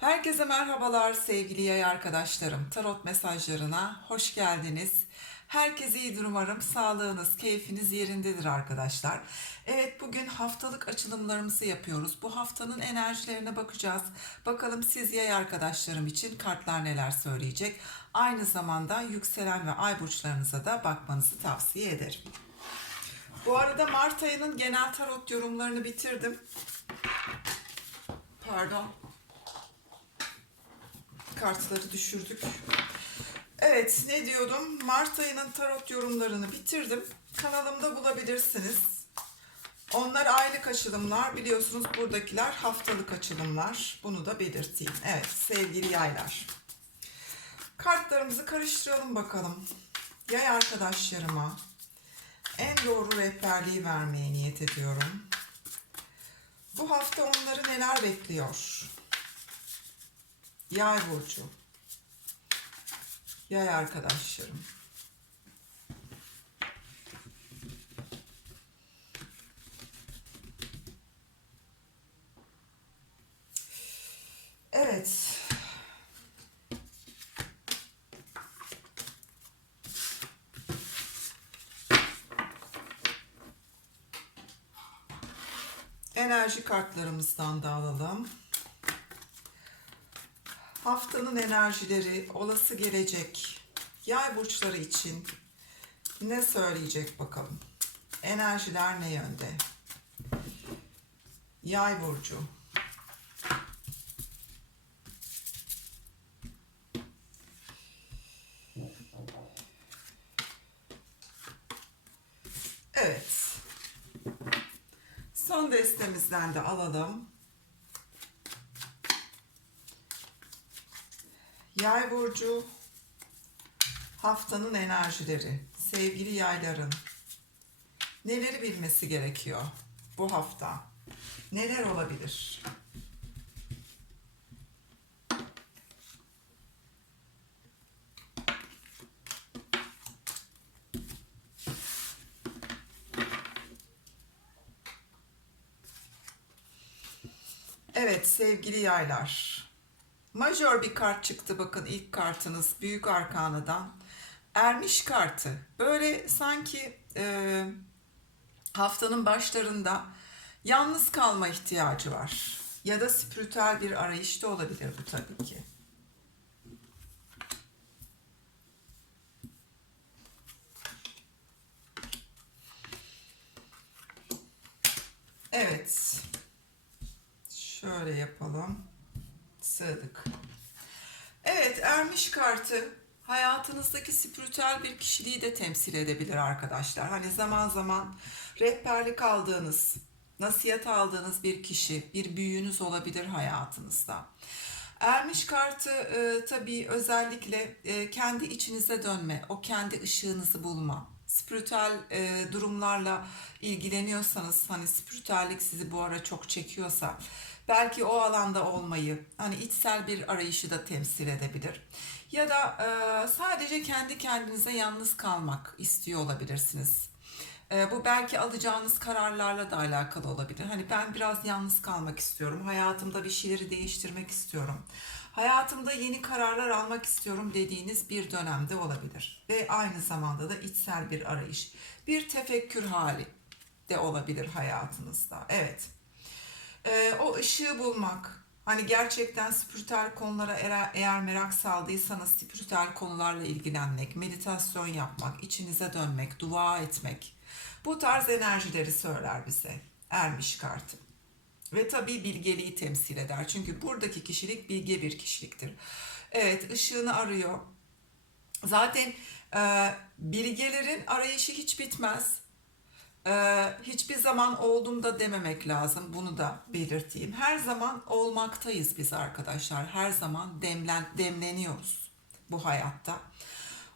Herkese merhabalar sevgili yay arkadaşlarım. Tarot mesajlarına hoş geldiniz. Herkes iyidir umarım. Sağlığınız, keyfiniz yerindedir arkadaşlar. Evet bugün haftalık açılımlarımızı yapıyoruz. Bu haftanın enerjilerine bakacağız. Bakalım siz yay arkadaşlarım için kartlar neler söyleyecek. Aynı zamanda yükselen ve ay burçlarınıza da bakmanızı tavsiye ederim. Bu arada Mart ayının genel tarot yorumlarını bitirdim. Pardon kartları düşürdük. Evet ne diyordum? Mart ayının tarot yorumlarını bitirdim. Kanalımda bulabilirsiniz. Onlar aylık açılımlar. Biliyorsunuz buradakiler haftalık açılımlar. Bunu da belirteyim. Evet sevgili yaylar. Kartlarımızı karıştıralım bakalım. Yay arkadaşlarıma en doğru rehberliği vermeye niyet ediyorum. Bu hafta onları neler bekliyor? Yay burcu. Yay arkadaşlarım. Evet. Enerji kartlarımızdan da alalım. Haftanın enerjileri, olası gelecek, yay burçları için ne söyleyecek bakalım. Enerjiler ne yönde? Yay burcu. Evet. Son destemizden de alalım. Yay burcu haftanın enerjileri. Sevgili yayların neleri bilmesi gerekiyor bu hafta? Neler olabilir? Evet sevgili yaylar. Majör bir kart çıktı bakın ilk kartınız büyük arkanadan. Ermiş kartı. Böyle sanki e, haftanın başlarında yalnız kalma ihtiyacı var. Ya da spiritüel bir arayış da olabilir bu tabii ki. Evet. Şöyle yapalım sığdık. Evet ermiş kartı hayatınızdaki spiritüel bir kişiliği de temsil edebilir arkadaşlar. Hani zaman zaman rehberlik aldığınız, nasihat aldığınız bir kişi, bir büyüğünüz olabilir hayatınızda. Ermiş kartı e, tabii özellikle e, kendi içinize dönme, o kendi ışığınızı bulma, spiritüel e, durumlarla ilgileniyorsanız, hani spiritüellik sizi bu ara çok çekiyorsa, belki o alanda olmayı, hani içsel bir arayışı da temsil edebilir. Ya da e, sadece kendi kendinize yalnız kalmak istiyor olabilirsiniz. E, bu belki alacağınız kararlarla da alakalı olabilir. Hani ben biraz yalnız kalmak istiyorum. Hayatımda bir şeyleri değiştirmek istiyorum. Hayatımda yeni kararlar almak istiyorum dediğiniz bir dönemde olabilir. Ve aynı zamanda da içsel bir arayış, bir tefekkür hali de olabilir hayatınızda. Evet. Ee, o ışığı bulmak, hani gerçekten spiritüel konulara eğer merak saldıysanız spiritüel konularla ilgilenmek, meditasyon yapmak, içinize dönmek, dua etmek. Bu tarz enerjileri söyler bize ermiş kartı. Ve tabii bilgeliği temsil eder. Çünkü buradaki kişilik bilge bir kişiliktir. Evet ışığını arıyor. Zaten e, bilgelerin arayışı hiç bitmez. Ee, hiçbir zaman oldum da dememek lazım. Bunu da belirteyim. Her zaman olmaktayız biz arkadaşlar. Her zaman demlen, demleniyoruz bu hayatta.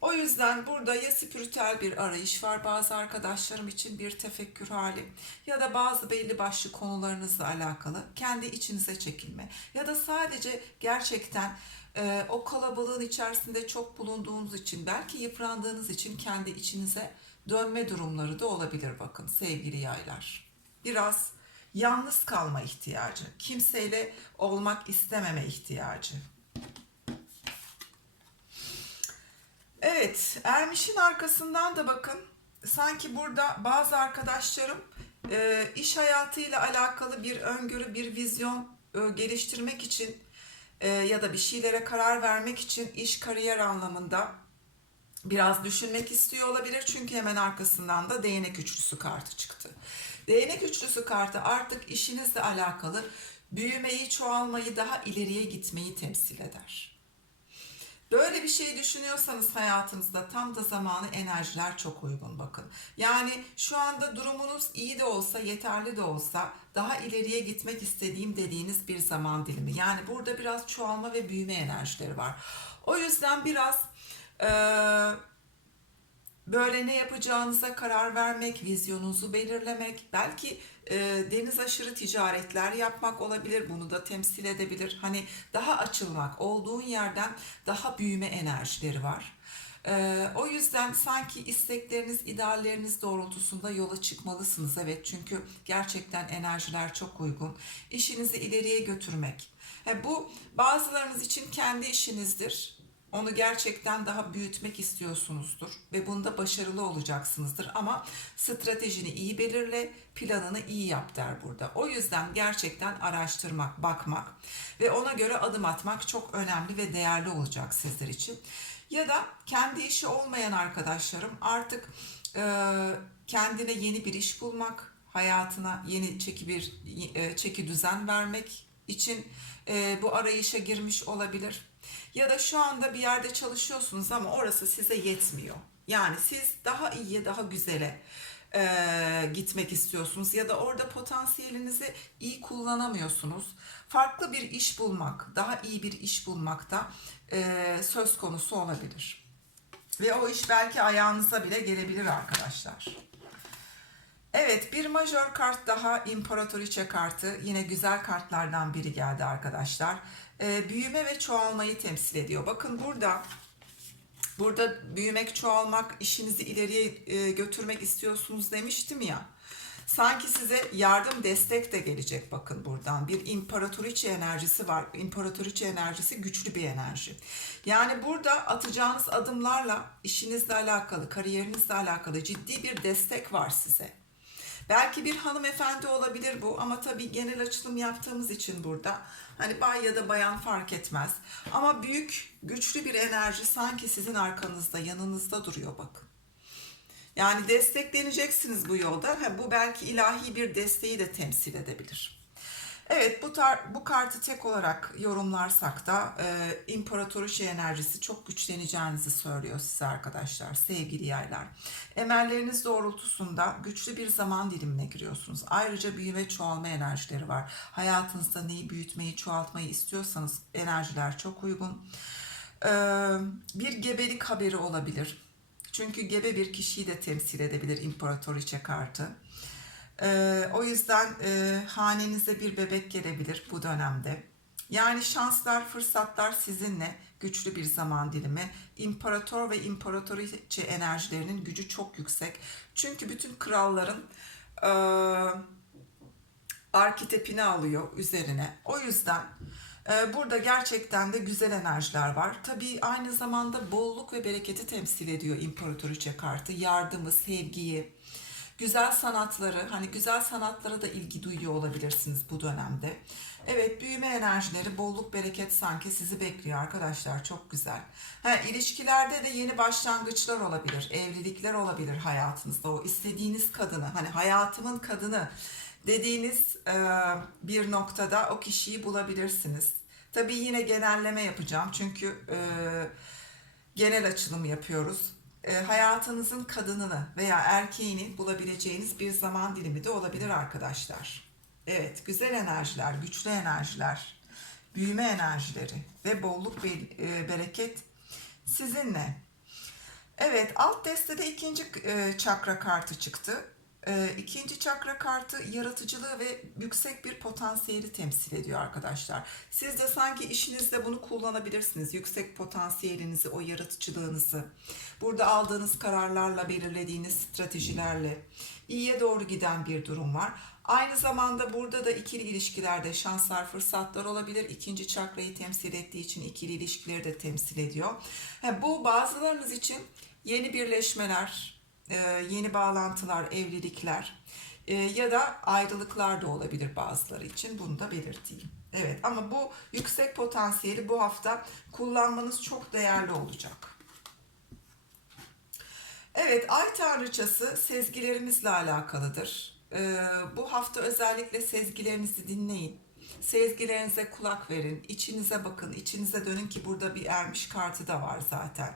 O yüzden burada ya spiritüel bir arayış var bazı arkadaşlarım için bir tefekkür hali ya da bazı belli başlı konularınızla alakalı kendi içinize çekilme ya da sadece gerçekten e, o kalabalığın içerisinde çok bulunduğunuz için belki yıprandığınız için kendi içinize dönme durumları da olabilir bakın sevgili yaylar. Biraz yalnız kalma ihtiyacı, kimseyle olmak istememe ihtiyacı. Evet, Ermiş'in arkasından da bakın. Sanki burada bazı arkadaşlarım e, iş hayatıyla alakalı bir öngörü, bir vizyon e, geliştirmek için e, ya da bir şeylere karar vermek için iş kariyer anlamında biraz düşünmek istiyor olabilir. Çünkü hemen arkasından da değnek üçlüsü kartı çıktı. Değnek üçlüsü kartı artık işinizle alakalı büyümeyi, çoğalmayı, daha ileriye gitmeyi temsil eder. Böyle bir şey düşünüyorsanız hayatınızda tam da zamanı enerjiler çok uygun bakın. Yani şu anda durumunuz iyi de olsa, yeterli de olsa daha ileriye gitmek istediğim dediğiniz bir zaman dilimi. Yani burada biraz çoğalma ve büyüme enerjileri var. O yüzden biraz böyle ne yapacağınıza karar vermek, vizyonunuzu belirlemek, belki e, deniz aşırı ticaretler yapmak olabilir. Bunu da temsil edebilir. Hani daha açılmak, olduğun yerden daha büyüme enerjileri var. E, o yüzden sanki istekleriniz, idealleriniz doğrultusunda yola çıkmalısınız. Evet çünkü gerçekten enerjiler çok uygun. İşinizi ileriye götürmek. Bu bazılarınız için kendi işinizdir onu gerçekten daha büyütmek istiyorsunuzdur ve bunda başarılı olacaksınızdır ama stratejini iyi belirle, planını iyi yap der burada. O yüzden gerçekten araştırmak, bakmak ve ona göre adım atmak çok önemli ve değerli olacak sizler için. Ya da kendi işi olmayan arkadaşlarım artık e, kendine yeni bir iş bulmak, hayatına yeni çeki bir e, çeki düzen vermek için e, bu arayışa girmiş olabilir. Ya da şu anda bir yerde çalışıyorsunuz ama orası size yetmiyor. Yani siz daha iyiye, daha güzele e, gitmek istiyorsunuz ya da orada potansiyelinizi iyi kullanamıyorsunuz. Farklı bir iş bulmak, daha iyi bir iş bulmak da e, söz konusu olabilir. Ve o iş belki ayağınıza bile gelebilir arkadaşlar. Evet bir majör kart daha imparatoriçe kartı yine güzel kartlardan biri geldi arkadaşlar. Ee, büyüme ve çoğalmayı temsil ediyor. Bakın burada burada büyümek çoğalmak işinizi ileriye e, götürmek istiyorsunuz demiştim ya. Sanki size yardım destek de gelecek bakın buradan. Bir imparatoriçe enerjisi var. İmparatoriçe enerjisi güçlü bir enerji. Yani burada atacağınız adımlarla işinizle alakalı, kariyerinizle alakalı ciddi bir destek var size. Belki bir hanımefendi olabilir bu ama tabii genel açılım yaptığımız için burada hani bay ya da bayan fark etmez. Ama büyük, güçlü bir enerji sanki sizin arkanızda, yanınızda duruyor bakın. Yani destekleneceksiniz bu yolda. Ha, bu belki ilahi bir desteği de temsil edebilir. Evet bu tar bu kartı tek olarak yorumlarsak da e, imparatoriçe enerjisi çok güçleneceğinizi söylüyor size arkadaşlar sevgili yaylar. Emelleriniz doğrultusunda güçlü bir zaman dilimine giriyorsunuz. Ayrıca büyüme çoğalma enerjileri var. Hayatınızda neyi büyütmeyi çoğaltmayı istiyorsanız enerjiler çok uygun. E, bir gebelik haberi olabilir. Çünkü gebe bir kişiyi de temsil edebilir imparatoriçe kartı. Ee, o yüzden e, hanenize bir bebek gelebilir bu dönemde. Yani şanslar, fırsatlar sizinle güçlü bir zaman dilimi. İmparator ve imparatoriçe enerjilerinin gücü çok yüksek. Çünkü bütün kralların e, arketipini alıyor üzerine. O yüzden e, burada gerçekten de güzel enerjiler var. Tabii aynı zamanda bolluk ve bereketi temsil ediyor imparatoriçe kartı. Yardımı, sevgiyi, güzel sanatları, hani güzel sanatlara da ilgi duyuyor olabilirsiniz bu dönemde. Evet, büyüme enerjileri, bolluk, bereket sanki sizi bekliyor arkadaşlar. Çok güzel. Ha, ilişkilerde de yeni başlangıçlar olabilir, evlilikler olabilir hayatınızda. O istediğiniz kadını, hani hayatımın kadını dediğiniz e, bir noktada o kişiyi bulabilirsiniz. Tabii yine genelleme yapacağım çünkü e, genel açılım yapıyoruz hayatınızın kadınını veya erkeğini bulabileceğiniz bir zaman dilimi de olabilir arkadaşlar. Evet, güzel enerjiler, güçlü enerjiler, büyüme enerjileri ve bolluk ve e, bereket sizinle. Evet, alt destede ikinci e, çakra kartı çıktı. Ee, ikinci çakra kartı yaratıcılığı ve yüksek bir potansiyeli temsil ediyor arkadaşlar. Siz de sanki işinizde bunu kullanabilirsiniz. Yüksek potansiyelinizi, o yaratıcılığınızı. Burada aldığınız kararlarla, belirlediğiniz stratejilerle iyiye doğru giden bir durum var. Aynı zamanda burada da ikili ilişkilerde şanslar, fırsatlar olabilir. İkinci çakrayı temsil ettiği için ikili ilişkileri de temsil ediyor. Bu bazılarınız için yeni birleşmeler, yeni bağlantılar, evlilikler e, ya da ayrılıklar da olabilir bazıları için. Bunu da belirteyim. Evet ama bu yüksek potansiyeli bu hafta kullanmanız çok değerli olacak. Evet, ay tanrıçası sezgilerimizle alakalıdır. Ee, bu hafta özellikle sezgilerinizi dinleyin. Sezgilerinize kulak verin, içinize bakın, içinize dönün ki burada bir ermiş kartı da var zaten.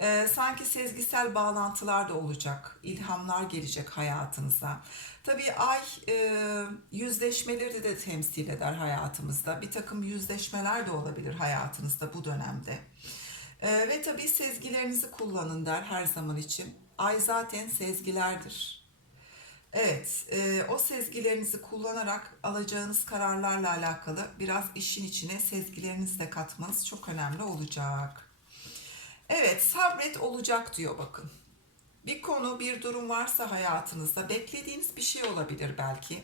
Ee, sanki sezgisel bağlantılar da olacak, ilhamlar gelecek hayatınıza. Tabii ay e, yüzleşmeleri de temsil eder hayatımızda. Bir takım yüzleşmeler de olabilir hayatınızda bu dönemde. Ee, ve tabii sezgilerinizi kullanın der her zaman için. Ay zaten sezgilerdir. Evet, e, o sezgilerinizi kullanarak alacağınız kararlarla alakalı biraz işin içine sezgilerinizi de katmanız çok önemli olacak. Evet, sabret olacak diyor bakın. Bir konu, bir durum varsa hayatınızda beklediğiniz bir şey olabilir belki.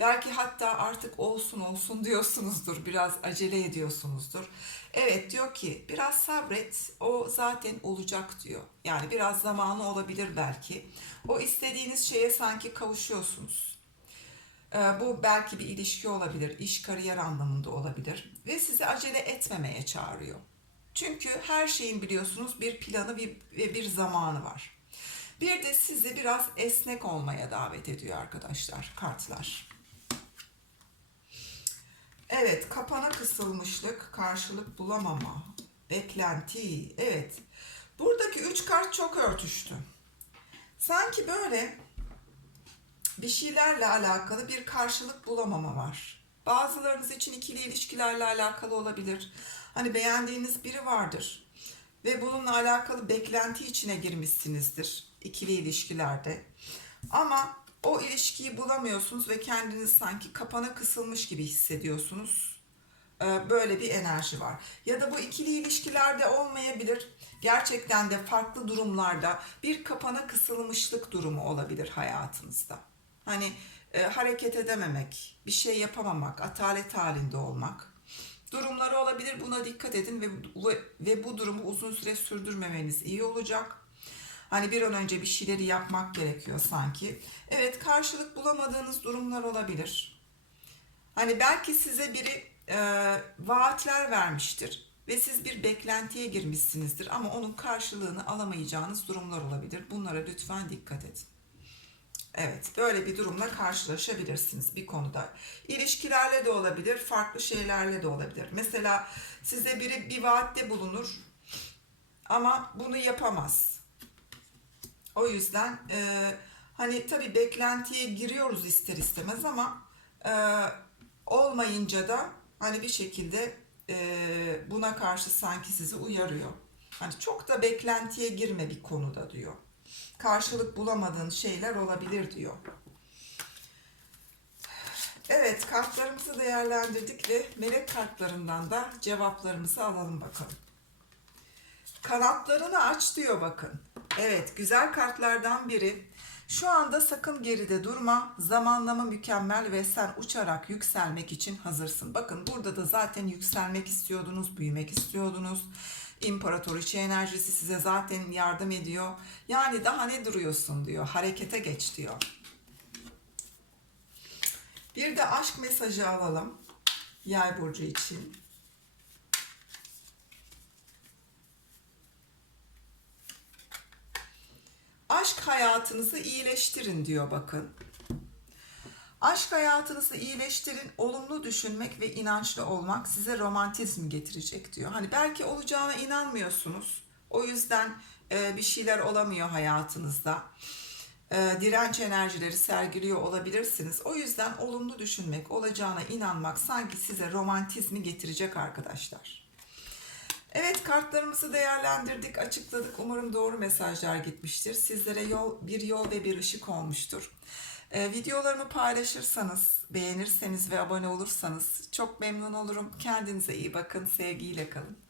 Belki hatta artık olsun olsun diyorsunuzdur, biraz acele ediyorsunuzdur. Evet diyor ki biraz sabret, o zaten olacak diyor. Yani biraz zamanı olabilir belki. O istediğiniz şeye sanki kavuşuyorsunuz. Ee, Bu belki bir ilişki olabilir, iş kariyer anlamında olabilir ve sizi acele etmemeye çağırıyor. Çünkü her şeyin biliyorsunuz bir planı ve bir zamanı var. Bir de sizi biraz esnek olmaya davet ediyor arkadaşlar kartlar. Evet, kapana kısılmışlık, karşılık bulamama, beklenti. Evet. Buradaki üç kart çok örtüştü. Sanki böyle bir şeylerle alakalı bir karşılık bulamama var. Bazılarınız için ikili ilişkilerle alakalı olabilir. Hani beğendiğiniz biri vardır ve bununla alakalı beklenti içine girmişsinizdir ikili ilişkilerde. Ama o ilişkiyi bulamıyorsunuz ve kendiniz sanki kapana kısılmış gibi hissediyorsunuz. Ee, Böyle bir enerji var. Ya da bu ikili ilişkilerde olmayabilir. Gerçekten de farklı durumlarda bir kapana kısılmışlık durumu olabilir hayatınızda. Hani e, hareket edememek, bir şey yapamamak, atalet halinde olmak durumları olabilir. Buna dikkat edin ve ve, bu durumu uzun süre sürdürmemeniz iyi olacak. Hani bir an önce bir şeyleri yapmak gerekiyor sanki. Evet karşılık bulamadığınız durumlar olabilir. Hani belki size biri e, vaatler vermiştir ve siz bir beklentiye girmişsinizdir ama onun karşılığını alamayacağınız durumlar olabilir. Bunlara lütfen dikkat edin. Evet, böyle bir durumla karşılaşabilirsiniz bir konuda. İlişkilerle de olabilir, farklı şeylerle de olabilir. Mesela size biri bir vaatte bulunur ama bunu yapamaz. O yüzden e, hani tabii beklentiye giriyoruz ister istemez ama e, olmayınca da hani bir şekilde e, buna karşı sanki sizi uyarıyor. Hani çok da beklentiye girme bir konuda diyor. Karşılık bulamadığın şeyler olabilir diyor. Evet kartlarımızı değerlendirdik ve melek kartlarından da cevaplarımızı alalım bakalım. Kanatlarını aç diyor bakın. Evet güzel kartlardan biri. Şu anda sakın geride durma. Zamanlama mükemmel ve sen uçarak yükselmek için hazırsın. Bakın burada da zaten yükselmek istiyordunuz, büyümek istiyordunuz. İmparatoriçe enerjisi size zaten yardım ediyor. Yani daha ne duruyorsun diyor. Harekete geç diyor. Bir de aşk mesajı alalım. Yay burcu için. Aşk hayatınızı iyileştirin diyor bakın. Aşk hayatınızı iyileştirin, olumlu düşünmek ve inançlı olmak size romantizm getirecek diyor. Hani belki olacağına inanmıyorsunuz. O yüzden e, bir şeyler olamıyor hayatınızda. E, direnç enerjileri sergiliyor olabilirsiniz. O yüzden olumlu düşünmek, olacağına inanmak sanki size romantizmi getirecek arkadaşlar. Evet kartlarımızı değerlendirdik, açıkladık. Umarım doğru mesajlar gitmiştir. Sizlere yol, bir yol ve bir ışık olmuştur. Ee, videolarımı paylaşırsanız, beğenirseniz ve abone olursanız çok memnun olurum. Kendinize iyi bakın, sevgiyle kalın.